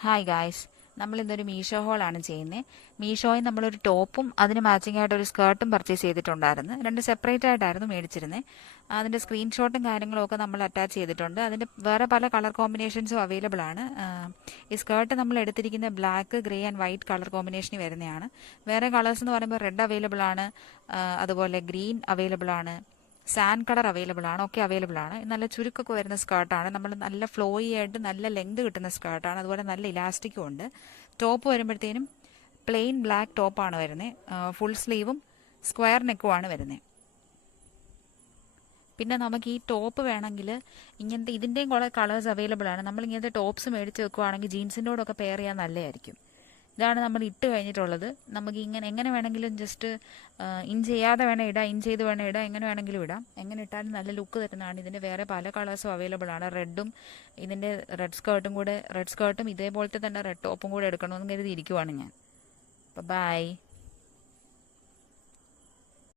Hi guys, നമ്മളിന്നൊരു Meesho ഹോളാണ് ചെയ്യുന്നത്. മീഷോയിൽ നമ്മളൊരു ടോപ്പും അതിന് മാച്ചിങ് ആയിട്ട് ഒരു സ്കേർട്ടും പർച്ചേസ് ചെയ്തിട്ടുണ്ടായിരുന്നു. രണ്ട് സെപ്പറേറ്റ് ആയിട്ടായിരുന്നു മേടിച്ചിരുന്നത്. അതിൻ്റെ സ്ക്രീൻഷോട്ടും കാര്യങ്ങളും ഒക്കെ നമ്മൾ അറ്റാച്ച് ചെയ്തിട്ടുണ്ട്. അതിൻ്റെ വേറെ പല കളർ കോമ്പിനേഷൻസും അവൈലബിൾ ആണ്. ഈ സ്കേർട്ട് നമ്മൾ എടുത്തിരിക്കുന്ന black, grey and white colour കോമ്പിനേഷനിൽ വരുന്നതാണ്. വേറെ കളേഴ്സ് എന്ന് പറയുമ്പോൾ റെഡ് അവൈലബിൾ ആണ്, അതുപോലെ ഗ്രീൻ അവൈലബിൾ ആണ്, സാൻഡ് കളർ അവൈലബിൾ ആണ്, ഒക്കെ അവൈലബിൾ ആണ്. നല്ല ചുരുക്കൊക്കെ വരുന്ന സ്കേർട്ടാണ്. നമ്മൾ നല്ല ഫ്ലോയി ആയിട്ട് നല്ല ലെങ്ത് കിട്ടുന്ന സ്കേർട്ടാണ്. അതുപോലെ നല്ല ഇലാസ്റ്റിക്കും ഉണ്ട്. ടോപ്പ് വരുമ്പോഴത്തേനും പ്ലെയിൻ ബ്ലാക്ക് ടോപ്പാണ് വരുന്നത്. ഫുൾ സ്ലീവും സ്ക്വയർ നെക്കുമാണ് വരുന്നത്. പിന്നെ നമുക്ക് ഈ ടോപ്പ് വേണമെങ്കിൽ ഇങ്ങനത്തെ ഇതിൻ്റെയും കുറേ കളേഴ്സ് അവൈലബിൾ ആണ്. നമ്മൾ ഇങ്ങനത്തെ ടോപ്സ് മേടിച്ച് വെക്കുവാണെങ്കിൽ ജീൻസിൻ്റെ കൂടെ ഒക്കെ പെയർ ചെയ്യാൻ നല്ലതായിരിക്കും. ഇതാണ് നമ്മൾ ഇട്ട് കഴിഞ്ഞിട്ടുള്ളത്. നമുക്ക് ഇങ്ങനെ എങ്ങനെ വേണമെങ്കിലും ജസ്റ്റ് ഇൻ ചെയ്യാതെ വേണം ഇടാം, ഇൻ ചെയ്ത് വേണം ഇടാം, എങ്ങനെ വേണമെങ്കിലും ഇടാം. എങ്ങനെ ഇട്ടാലും നല്ല ലുക്ക് തരുന്നതാണ്. ഇതിൻ്റെ വേറെ പല കളേഴ്സും അവൈലബിൾ ആണ്. റെഡും ഇതിൻ്റെ റെഡ് സ്കേർട്ടും ഇതേപോലത്തെ തന്നെ റെഡ് ടോപ്പും കൂടെ എടുക്കണമെന്ന് കരുതി ഇരിക്കുവാണ് ഞാൻ. അപ്പോൾ ബൈ.